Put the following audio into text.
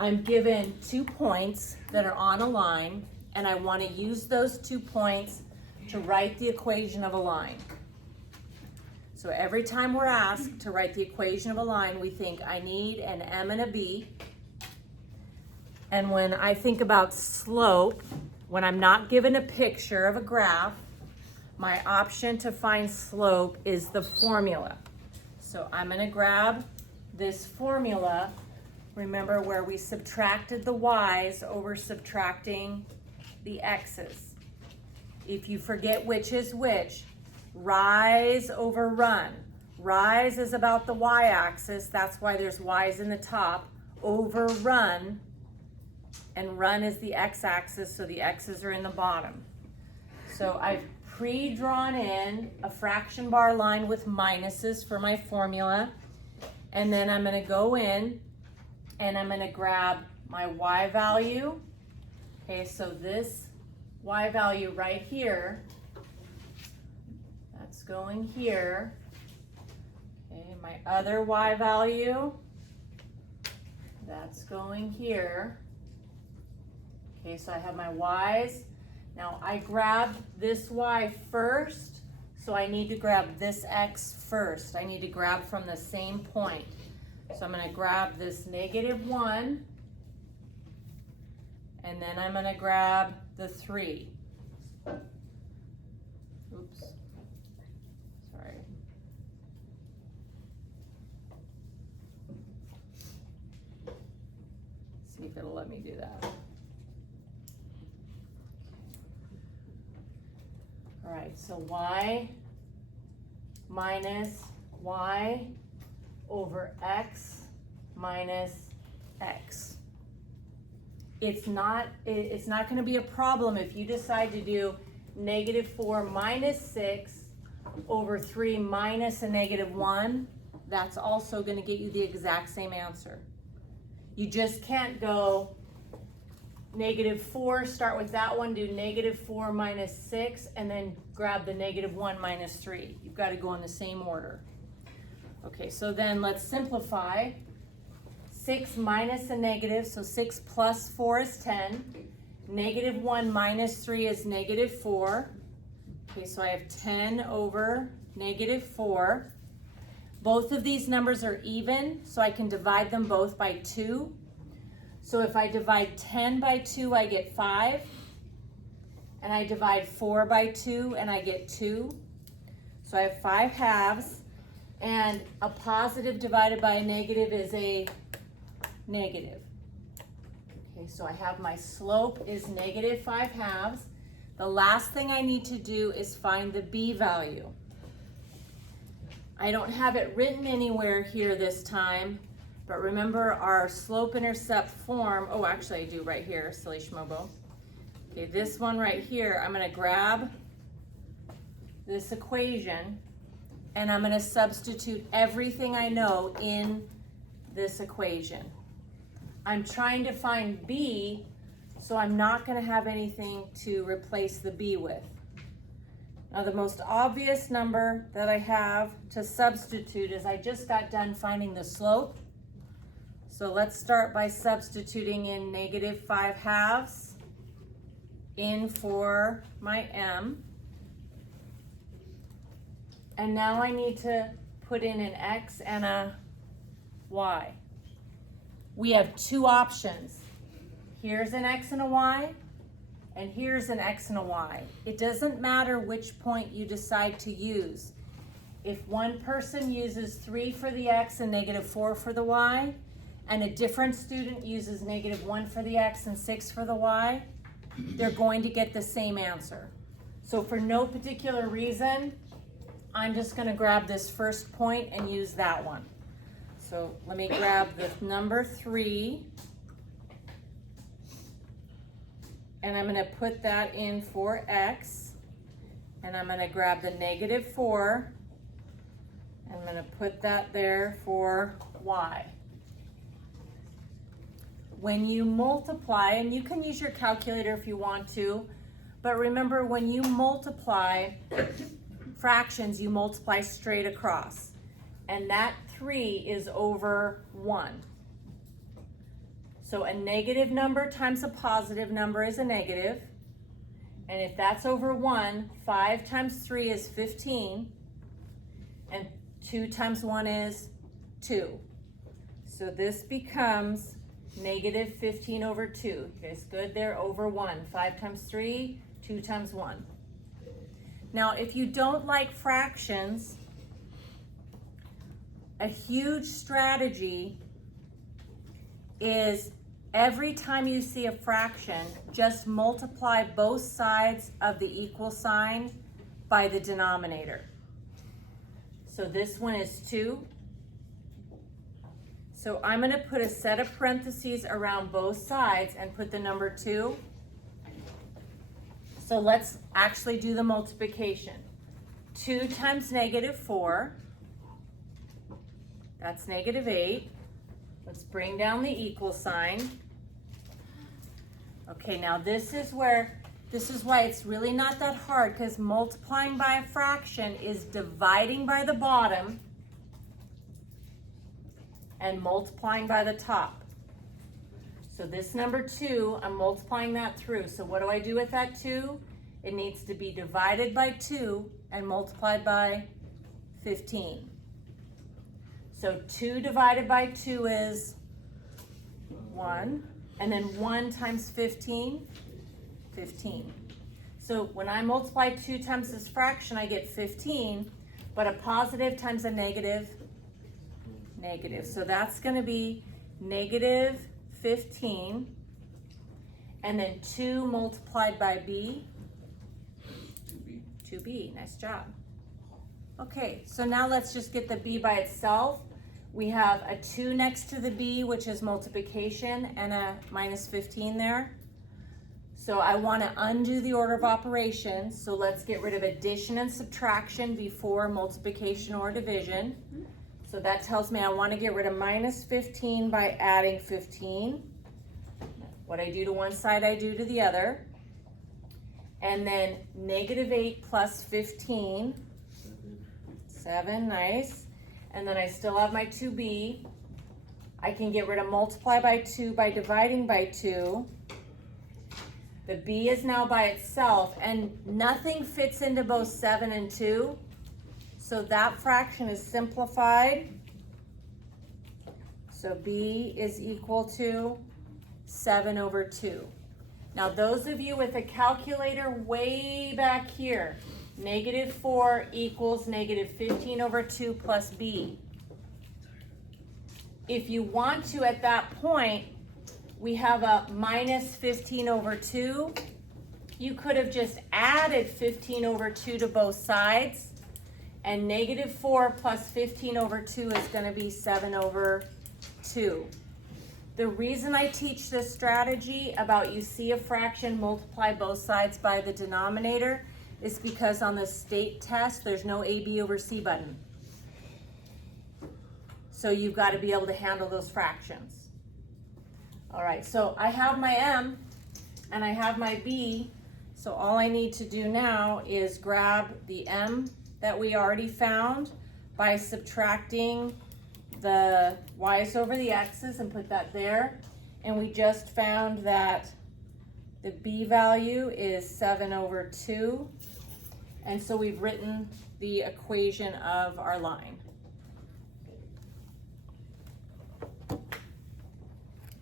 I'm given 2 points that are on a line, and I want to use those 2 points to write the equation of a line. So every time we're asked to write the equation of a line, we think I need an M and a B. And when I think about slope, when I'm not given a picture of a graph, my option to find slope is the formula. So I'm going to grab this formula. Remember where we subtracted the y's over subtracting the x's. If you forget which is which, rise over run. Rise is about the y-axis, that's why there's y's in the top, over run, and run is the x-axis, so the x's are in the bottom. So I've pre-drawn in a fraction bar line with minuses for my formula, and then I'm going to go in and I'm going to grab my y value. Okay, so this y value right here, that's going here. Okay, my other y value, that's going here. Okay, so I have my y's. Now I grabbed this y first, so I need to grab this x first. I need to grab from the same point. So I'm going to grab this -1, and then I'm going to grab the 3. Oops. Sorry. See if it'll let me do that. All right, so y minus y over x minus x. It's not going to be a problem if you decide to do -4 minus 6 over 3 minus a -1. That's also going to get you the exact same answer. You just can't go -4, start with that one, do -4 minus 6, and then grab the -1 minus 3. You've got to go in the same order. Okay, so then let's simplify. 6 minus a negative, so 6 plus 4 is 10. -1 minus 3 is -4. Okay, so I have 10 over -4. Both of these numbers are even, so I can divide them both by 2. So if I divide 10 by 2, I get 5. And I divide 4 by 2, and I get 2. So I have 5 halves. And a positive divided by a negative is a negative. Okay, so I have my slope is -5 halves. The last thing I need to do is find the b value. I don't have it written anywhere here this time, but remember our slope-intercept form. Oh, actually I do right here, silly schmobo. Okay, this one right here, I'm going to grab this equation and I'm going to substitute everything I know in this equation. I'm trying to find b, so I'm not going to have anything to replace the b with. Now the most obvious number that I have to substitute is I just got done finding the slope. So let's start by substituting in -5 halves in for my m. And now I need to put in an x and a y. We have two options. Here's an x and a y, and here's an x and a y. It doesn't matter which point you decide to use. If one person uses 3 for the x and -4 for the y, and a different student uses -1 for the x and 6 for the y, they're going to get the same answer. So for no particular reason, I'm just going to grab this first point and use that one. So let me grab the number 3, and I'm going to put that in for x, and I'm going to grab the -4, and I'm going to put that there for y. When you multiply, and you can use your calculator if you want to, but remember when you multiply fractions, you multiply straight across, and that 3 is over 1. So a negative number times a positive number is a negative. And if that's over 1, 5 times 3 is 15. And 2 times 1 is 2. So this becomes negative 15 over 2. You guys good there? Over 1. 5 times 3, 2 times 1. Now, if you don't like fractions, a huge strategy is every time you see a fraction, just multiply both sides of the equal sign by the denominator. So this one is 2. So I'm going to put a set of parentheses around both sides and put the number 2. So let's actually do the multiplication. 2 times negative 4, that's negative 8. Let's bring down the equal sign. Okay, now this is why it's really not that hard, because multiplying by a fraction is dividing by the bottom and multiplying by the top. So this number 2, I'm multiplying that through. So what do I do with that 2? It needs to be divided by 2 and multiplied by 15. So 2 divided by 2 is 1. And then 1 times 15, 15. So when I multiply 2 times this fraction, I get 15. But a positive times a negative, negative. So that's going to be negative 15. And then 2 multiplied by b, 2b. Nice job. Okay, so now let's just get the b by itself. We have a 2 next to the b, which is multiplication, and a minus 15 there. So I want to undo the order of operations. So let's get rid of addition and subtraction before multiplication or division. So that tells me I want to get rid of minus 15 by adding 15. What I do to one side, I do to the other. And then negative 8 plus 15. 7, nice. And then I still have my 2b. I can get rid of multiply by 2 by dividing by 2. The b is now by itself, and nothing fits into both 7 and 2. So that fraction is simplified. So b is equal to 7 over 2. Now those of you with a calculator way back here, negative 4 equals negative 15 over 2 plus b. If you want to, at that point, we have a minus 15 over 2. You could have just added 15 over 2 to both sides. And negative 4 plus 15 over 2 is going to be 7 over 2. The reason I teach this strategy about you see a fraction, multiply both sides by the denominator, is because on the state test, there's no A, B over C button. So you've got to be able to handle those fractions. All right, so I have my M and I have my B. So all I need to do now is grab the M that we already found by subtracting the Y's over the X's and put that there. And we just found that the B value is 7 over 2. And so we've written the equation of our line.